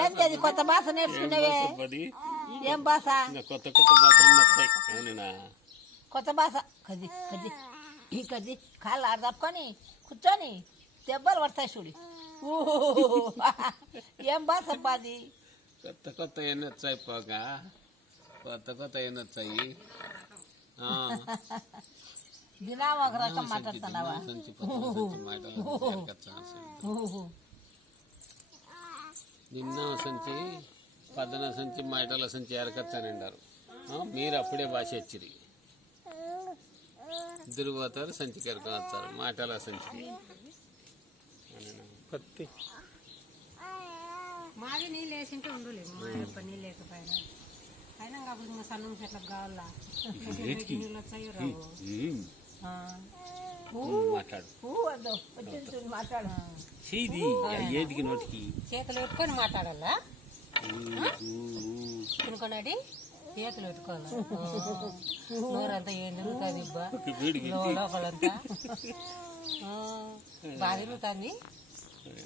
ఏంటి అది కొత్త భాష నేర్చుకునేవే? ఏం భాష? కొత్త కొత్త భాషలు వస్తాయి. కొత్త భాష కది కది ఈ కది కాళ్ళు ఆడ తప్పుకొని కూర్చొని దెబ్బలు పడతాయి చూడు. ఏం భాష అబ్బా అది? కొత్త కొత్త ఎన్ని వచ్చాయి పోగా, కొత్త కొత్త ఎన్ని వచ్చాయి. దినా ఒక రకం మాట్లాడుతున్నావా? నిన్న సంచి పద్దన సంచి మాటల సంచి ఏరకచ్చానంటారు. మీరు అప్పుడే భాష వచ్చిరి. ఇద్దరు పోతారు, సంచికి ఎరుకొని వచ్చారు. మాటల సంచికి పత్తి మాది నీళ్ళు వేసింటే ఉండలేము. మా యొక్క నీళ్ళు లేకపోయినా అయినా కాకపోతే ఇంకా సన్నం చెట్లకు కావాలా నీళ్ళు వచ్చాయి రావు. మాట్లాడు మాట్లాడు. ఏదికి నోటికి చేతులు పెట్టుకొని మాట్లాడాలా? తినుకోనాడి చేతులు పెట్టుకోవాలా? నోరంతా ఏం తిరుగుతుంది ఇబ్బా లోపలంతా బాగా తిరుగుతుంది.